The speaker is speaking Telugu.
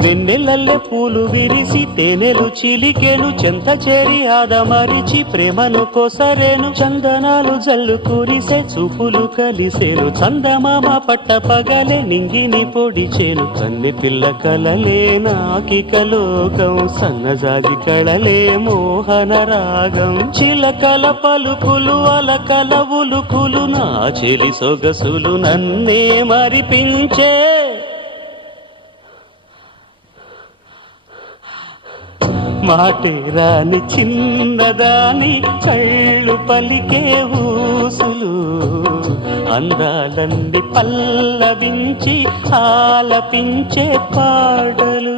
వెన్నెలల్లె పూలు విరిసి తేనెలు చిలికెను చెంత చేరి ఆదమరిచి ప్రేమను కొసరేను చందనాలు జల్లు కురిసే చూపులు కలిసేను చందమామ పట్ట పగలే నింగిని పొడిచేను కన్నె పిల్ల కలలే నాకిక లోకం సన్నజాజి కళలే మోహన రాగం చిలకల పలుకులు అలకల ఉలుకులు నా చెలి సొగసులు నన్నే మరిపించే మాటే రాని చిన్నదాని కళ్ళు పలికే ఊసులు అందాలన్నీ పల్లవించి ఆలపించే పాటలు